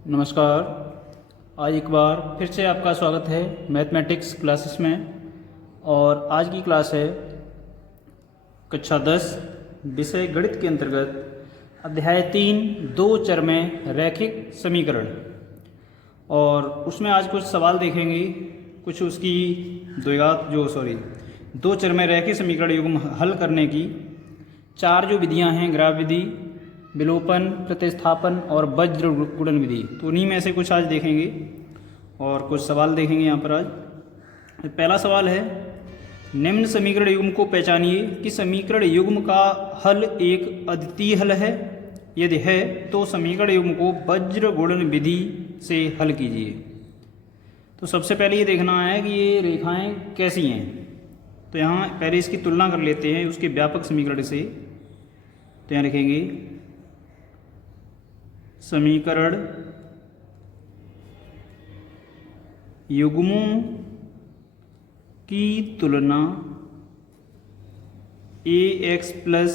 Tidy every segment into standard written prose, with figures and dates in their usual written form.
नमस्कार। आज एक बार फिर से आपका स्वागत है मैथमेटिक्स क्लासेस में। और आज की क्लास है कक्षा 10 विषय गणित के अंतर्गत अध्याय 3 दो चर में रैखिक समीकरण। और उसमें आज कुछ सवाल देखेंगे, कुछ उसकी दो चर में रैखिक समीकरण युग्म हल करने की चार जो विधियां हैं, ग्राफ विधि, विलोपन, प्रतिस्थापन और वज्र गुणन विधि, तो उन्हीं में से कुछ आज देखेंगे और कुछ सवाल देखेंगे यहाँ पर। आज पहला सवाल है, निम्न समीकरण युग्म को पहचानिए कि समीकरण युग्म का हल एक अद्वितीय हल है। यदि है तो समीकरण युग्म को वज्र गुणन विधि से हल कीजिए। तो सबसे पहले ये देखना है कि ये रेखाएं कैसी हैं। तो यहाँ पहले इसकी तुलना कर लेते हैं उसके व्यापक समीकरण से। तो यहाँ लिखेंगे समीकरण युग्मों की तुलना ax plus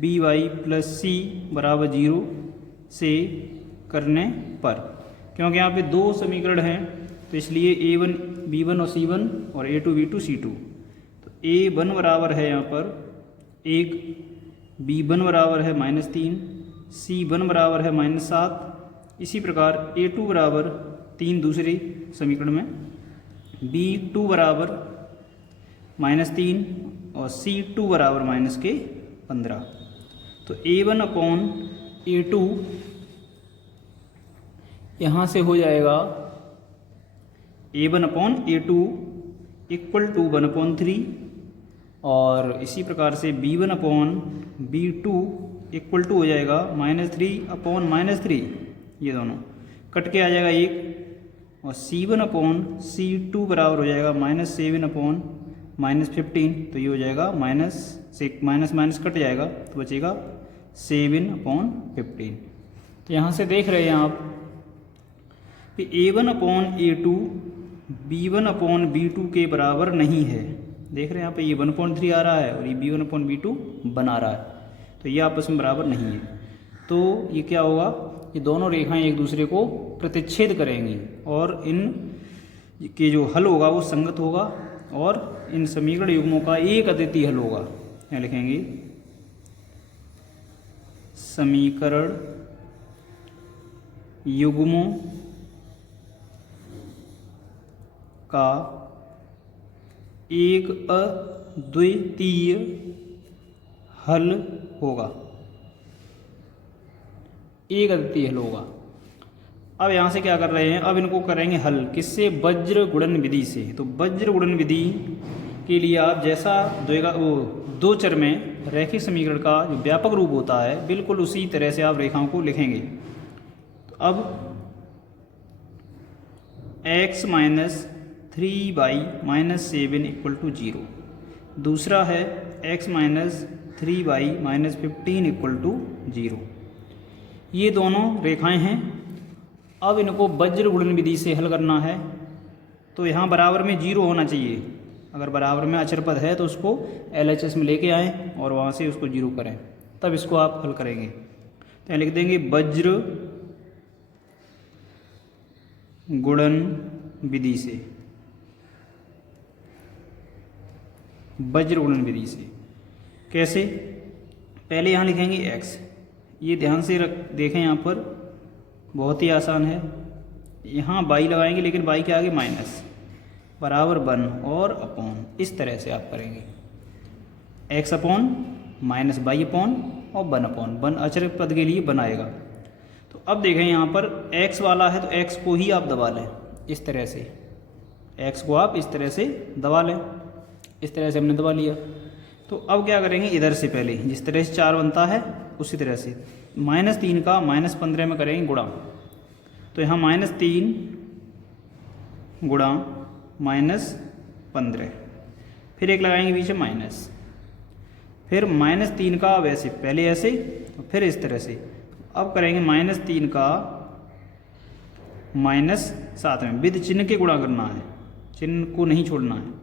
B Y plus C बराबर 0 से करने पर, क्योंकि यहाँ पे दो समीकरण हैं तो इसलिए a1 b1 और c1 और a2 b2 c2। तो a1 बराबर है यहाँ पर 1, b1 बराबर है -3, c1 बराबर है -7। इसी प्रकार a2 बराबर 3 दूसरे समीकरण में, b2 बराबर -3 और c2 बराबर -15। तो a1 अपॉन a2 यहाँ से हो जाएगा a1 upon a2 equal to 1/3, और इसी प्रकार से b1 upon b2 equal to हो जाएगा -3 अपॉन -3, ये दोनों कट के आ जाएगा 1, और c1 अपॉन c2 बराबर हो जाएगा -7 अपॉन -15। तो ये हो जाएगा माइनस कट जाएगा तो बचेगा 7 अपॉन 15। तो यहाँ से देख रहे हैं आप कि a1 upon a2 b1 upon b2 के बराबर नहीं है। देख रहे हैं यहाँ पे ये 1/3 आ रहा है और ये b1 अपॉन b2 बना रहा है, तो ये आपस में बराबर नहीं है। तो ये क्या होगा, ये दोनों रेखाएं एक दूसरे को प्रतिच्छेद करेंगी और इन के जो हल होगा वो संगत होगा और इन समीकरण युग्मों का एक अद्वितीय हल होगा। यहाँ लिखेंगे समीकरण युग्मों का एक अद्वितीय हल होगा, एक अद्वितीय हल होगा। अब यहाँ से क्या कर रहे हैं, अब इनको करेंगे हल किससे, वज्र गुणन विधि से। तो वज्र गुणन विधि के लिए आप जैसा दो चर में रैखिक समीकरण का जो व्यापक रूप होता है बिल्कुल उसी तरह से आप रेखाओं को लिखेंगे। तो अब x minus 3y minus 7 equal to 0, दूसरा है x minus 3y minus 15 equal to 0। ये दोनों रेखाएं हैं। अब इनको वज्र गुणन विधि से हल करना है। तो यहाँ बराबर में 0 होना चाहिए। अगर बराबर में अचर पद है तो उसको LHS में लेके आएँ और वहाँ से उसको 0 करें, तब इसको आप हल करेंगे। तो यहाँ लिख देंगे वज्र गुणन विधि से, वज्र गुणन विधि से कैसे, पहले यहाँ लिखेंगे x। ये ध्यान से देखें, यहाँ पर बहुत ही आसान है। यहाँ y लगाएंगे लेकिन y के आगे माइनस बराबर 1 और अपॉन, इस तरह से आप करेंगे x upon minus y upon और 1 अपॉन 1 अचर पद के लिए बनाएगा। तो अब देखें यहाँ पर x वाला है तो x को ही आप दबा लें इस तरह से, x को आप इस तरह से दबा लें। इस तरह से हमने दबा लिया। तो अब क्या करेंगे, इधर से पहले जिस तरह से 4 बनता है उसी तरह से -3 का -15 में करेंगे गुणा। तो यहाँ -3 गुणा -15, फिर एक लगाएंगे पीछे माइनस, फिर -3 का वैसे पहले ऐसे तो फिर इस तरह से। अब करेंगे -3 का -7 में विद चिन्ह के गुणा करना है, चिन्ह को नहीं छोड़ना है।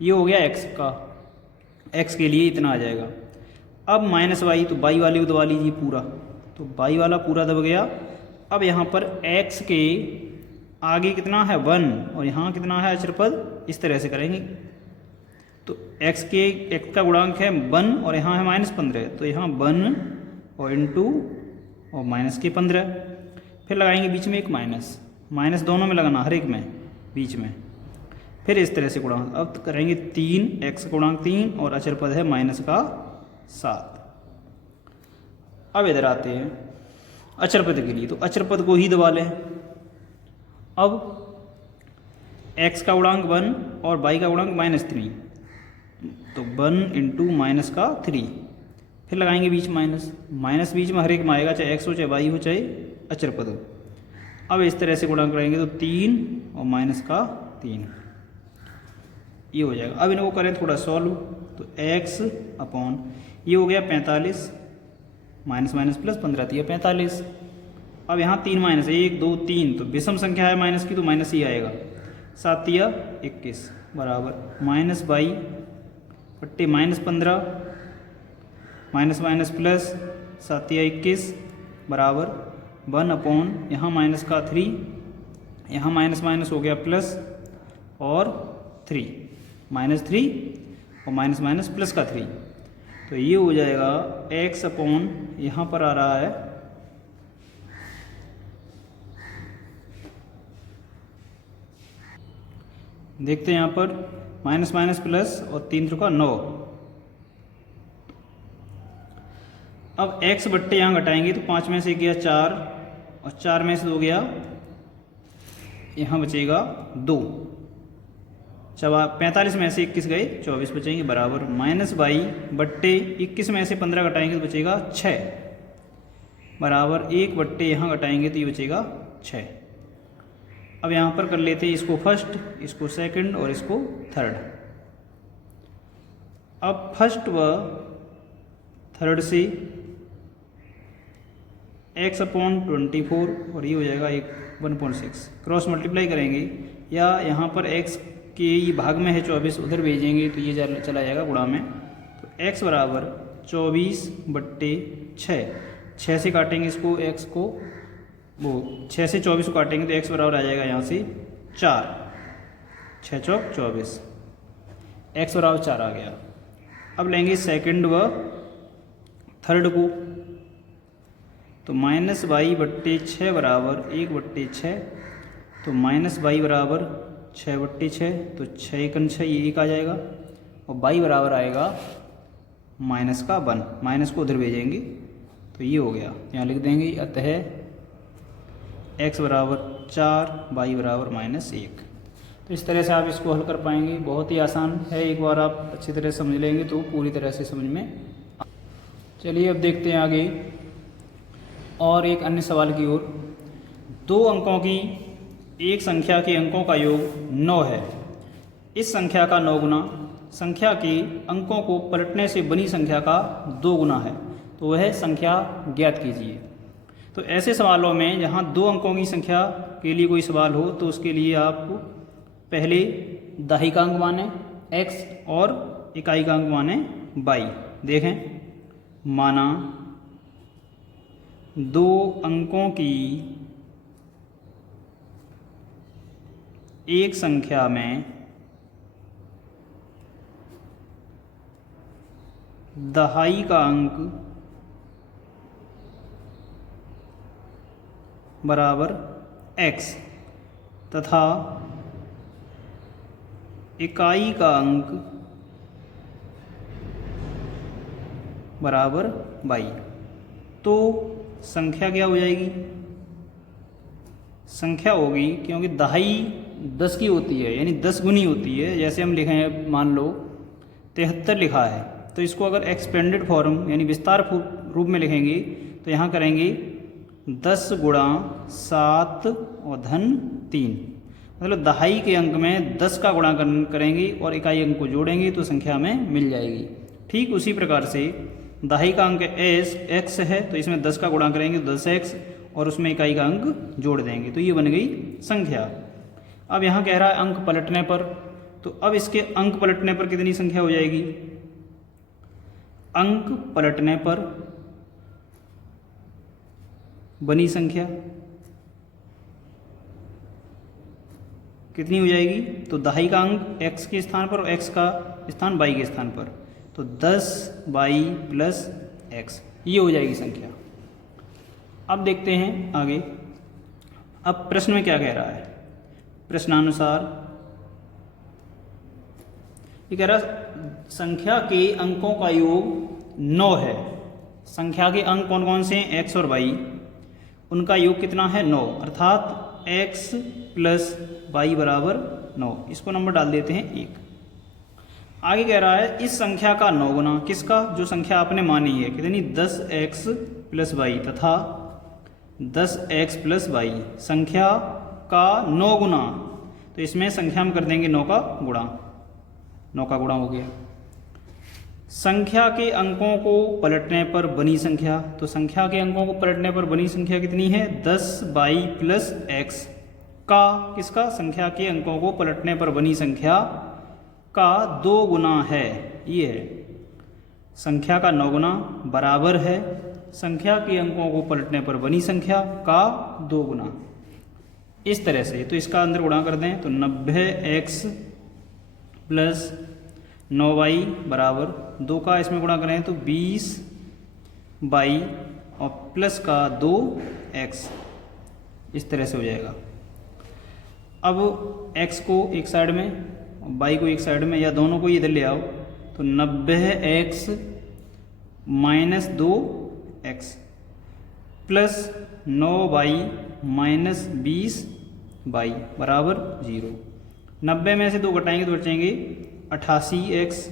ये हो गया x का, x के लिए इतना आ जाएगा। अब -y, तो y वाले को दबा लीजिए पूरा, तो y वाला पूरा दब गया अब यहाँ पर x के आगे कितना है 1 और यहाँ कितना है अचर पद, इस तरह से करेंगे। तो x का गुणांक है 1 और यहाँ है -15, तो यहाँ 1 और इंटू और माइनस के 15, फिर लगाएंगे बीच में एक माइनस दोनों में लगाना, हर एक में बीच में, फिर इस तरह से गुणांक। अब तो करेंगे 3x गुणांक 3 और अचर पद है -7। अब इधर आते हैं अचर पद के लिए, तो अचर पद को ही दबा लें। अब x का गुणांक 1 और y का गुणांक -3, तो 1 इंटू -3, फिर लगाएंगे बीच माइनस बीच में हर एक में आएगा, चाहे x हो चाहे y हो चाहे अचर पद हो। अब इस तरह से गुणांक करेंगे तो 3 और -3 ये हो जाएगा। अब इनको करें थोड़ा सॉल्व, तो x अपॉन ये हो गया 45, माइनस प्लस 15 दिया 45। अब यहाँ 3 माइनस 1 2 3, तो विषम संख्या है माइनस की तो माइनस ही आएगा। 7 दिया 21 बराबर -22 बट्टे -15 माइनस प्लस 7 दिया 21 बराबर 1 अपॉन यहाँ -3, यहाँ माइनस हो गया प्लस और 3, -3 और माइनस प्लस का 3, तो ये हो जाएगा x अपॉन यहाँ पर आ रहा है देखते हैं यहाँ पर माइनस प्लस और 3 त्रिका 9। अब x बट्टे यहाँ घटाएंगे तो 5 में से गया 4 और 4 में से 2 गया, यहाँ बचेगा 2। 45 में से 21 गए 24 बचेंगे बराबर -22 बट्टे 21 में से 15 घटाएंगे तो बचेगा 6 बराबर 1 बट्टे यहाँ घटाएंगे तो ये बचेगा 6। अब यहाँ पर कर लेते हैं इसको फर्स्ट, इसको सेकंड और इसको थर्ड। अब फर्स्ट व थर्ड से x अपॉन 24 और ये हो जाएगा 1.6, क्रॉस मल्टीप्लाई करेंगे या यहाँ पर x के ये भाग में है 24 उधर भेजेंगे तो ये चला जाएगा गुणा में, तो x बराबर 24 बट्टे 6 से काटेंगे इसको x को, वो 6 से 24 को काटेंगे तो x बराबर आ जाएगा यहाँ से 4, 6 चौक 24, x बराबर 4 आ गया। अब लेंगे सेकंड व थर्ड को, तो -y बट्टे 6 बराबर 1/6, तो -y बराबर 6/6, तो 6 एकन 6 ये 1 आ जाएगा और y बराबर आएगा -1, माइनस को उधर भेजेंगे तो ये हो गया, यहाँ लिख देंगे अतः x बराबर 4 y बराबर -1। तो इस तरह से आप इसको हल कर पाएंगे, बहुत ही आसान है, एक बार आप अच्छी तरह समझ लेंगे तो पूरी तरह से समझ में। चलिए अब देखते हैं आगे और एक अन्य सवाल की ओर। 2 अंकों की एक संख्या के अंकों का योग 9 है। इस संख्या का 9 गुना संख्या के अंकों को पलटने से बनी संख्या का 2 गुना है, तो वह संख्या ज्ञात कीजिए। तो ऐसे सवालों में जहाँ 2 अंकों की संख्या के लिए कोई सवाल हो तो उसके लिए आप पहले दाहिकांक माने x और इकाईकांक माने y। देखें, माना 2 अंकों की एक संख्या में दहाई का अंक बराबर x तथा इकाई का अंक बराबर y, तो संख्या क्या हो जाएगी? संख्या होगी, क्योंकि दहाई 10 की होती है यानी 10 गुनी होती है। जैसे हम लिखे हैं, मान लो 73 लिखा है, तो इसको अगर एक्सपेंडेड फॉर्म यानी विस्तार रूप में लिखेंगे तो यहाँ करेंगे 10 गुणा 7 और धन 3, मतलब दहाई के अंक में 10 का गुणा करेंगे और इकाई अंक को जोड़ेंगे तो संख्या में मिल जाएगी। ठीक उसी प्रकार से दहाई का अंक x है, तो इसमें 10 का गुणा करेंगे 10x और उसमें इकाई का अंक जोड़ देंगे तो ये बन गई संख्या। अब यहाँ कह रहा है अंक पलटने पर, तो अब इसके अंक पलटने पर कितनी संख्या हो जाएगी? अंक पलटने पर बनी संख्या, कितनी हो जाएगी, तो दहाई का अंक x के स्थान पर और x का स्थान y के स्थान पर, तो 10y प्लस x, ये हो जाएगी संख्या। अब देखते हैं आगे। अब प्रश्न में क्या कह रहा है, प्रश्नानुसार ये कह रहा संख्या के अंकों का योग 9 है। संख्या के अंक कौन कौन से हैं, x और y, उनका योग कितना है 9, अर्थात x प्लस y बराबर 9। इसको नंबर डाल देते हैं 1। आगे कह रहा है इस संख्या का 9 गुना, किसका, जो संख्या आपने मानी है, कितनी, 10x प्लस y तथा 10x प्लस y, संख्या का 9 गुना, तो इसमें संख्या में कर देंगे 9 का गुणा, 9 का गुणा हो गया। संख्या के अंकों को पलटने पर बनी संख्या, तो संख्या के अंकों को पलटने पर बनी संख्या कितनी है, 10y प्लस x का, किसका, संख्या के अंकों को पलटने पर बनी संख्या का 2 गुना है, ये है। संख्या का 9 गुना बराबर है संख्या के अंकों को पलटने पर बनी संख्या का 2 गुना, इस तरह से। तो इसका अंदर गुणा कर दें तो 90x प्लस 9y बराबर 2 का इसमें गुणा करें तो 20y और प्लस का 2x, इस तरह से हो जाएगा। अब x को एक साइड में, y को एक साइड में, या दोनों को इधर ले आओ, तो 90x minus 2x plus 9y minus 20y बराबर 0। 90 में से 2 घटाएंगे तो बचेंगे 88x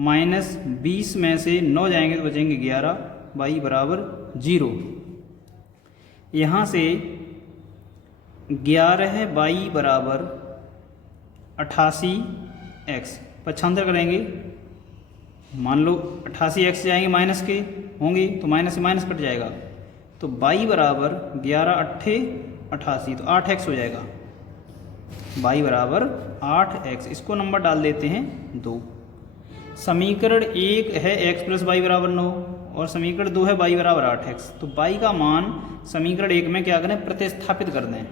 माइनस 20 में से 9 जाएंगे तो बचेंगे 11y बराबर 0। यहाँ से 11y बराबर 88x, पक्षांतर करेंगे, मान लो 88x जाएंगे माइनस के होंगे तो माइनस से माइनस कट जाएगा, तो y बराबर 11 अट्ठे 88, तो 8x हो जाएगा, y बराबर 8x। इसको नंबर डाल देते हैं 2। समीकरण 1 है x प्लस y बराबर 9 और समीकरण 2 है y बराबर 8x, तो y का मान समीकरण 1 में क्या करें, प्रतिस्थापित कर दें।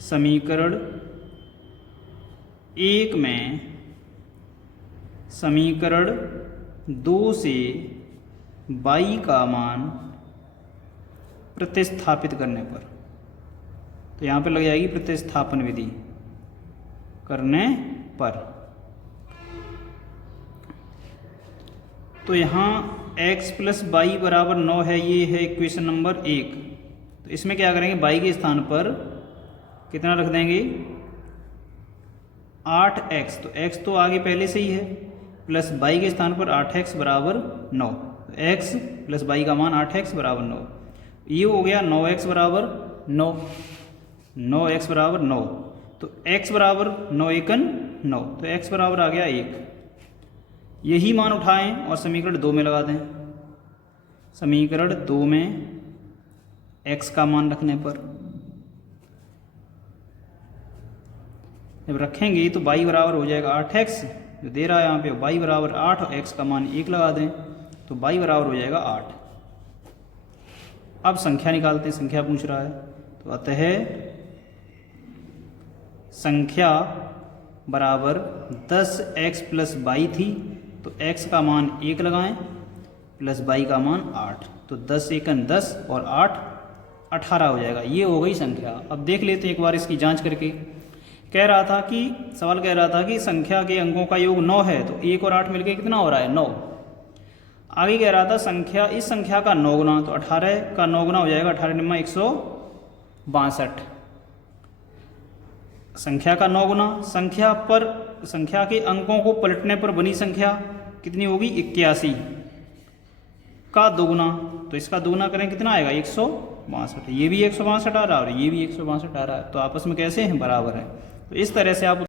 समीकरण 1 में समीकरण 2 से y का मान प्रतिस्थापित करने पर, तो यहाँ पर लग जाएगी प्रतिस्थापन विधि करने पर। तो यहाँ x प्लस वाई बराबर 9 है, ये है इक्वेशन नंबर 1। तो इसमें क्या करेंगे, y के स्थान पर कितना रख देंगे, 8x, तो x तो आगे पहले से ही है, प्लस y के स्थान पर 8x बराबर 9, तो x प्लस y का मान 8x बराबर 9, ये हो गया 9x बराबर 9, 9x बराबर 9, तो x बराबर 9 एकन 9, तो x बराबर आ गया 1। यही मान उठाएं और समीकरण 2 में लगा दें। समीकरण 2 में x का मान रखने पर जब रखेंगे तो y बराबर हो जाएगा 8x, जो दे रहा है यहाँ पे y बराबर 8 और x का मान 1 लगा दें तो y बराबर हो जाएगा 8। अब संख्या निकालते हैं, संख्या पूछ रहा है, तो अतः संख्या बराबर 10x प्लस y थी, तो x का मान 1 लगाएं प्लस y का मान 8, तो 10 एकन 10 और 8 18 हो जाएगा। ये हो गई संख्या। अब देख लेते हैं एक बार इसकी जांच करके। सवाल कह रहा था कि संख्या के अंकों का योग 9 है, तो 1 और 8 मिलकर कितना हो रहा है, 9। आगे कह रहा था इस संख्या का 9 गुना, तो 18 का 9 गुना हो जाएगा 18 निम्मा 162। संख्या का 9 गुना, संख्या के अंकों को पलटने पर बनी संख्या कितनी होगी, 81 का 2 गुना, तो इसका 2 गुना करें कितना आएगा, 162। ये भी 162 आ रहा है और ये भी 162 आ रहा है, तो आपस में कैसे हैं, बराबर है। तो इस तरह से आप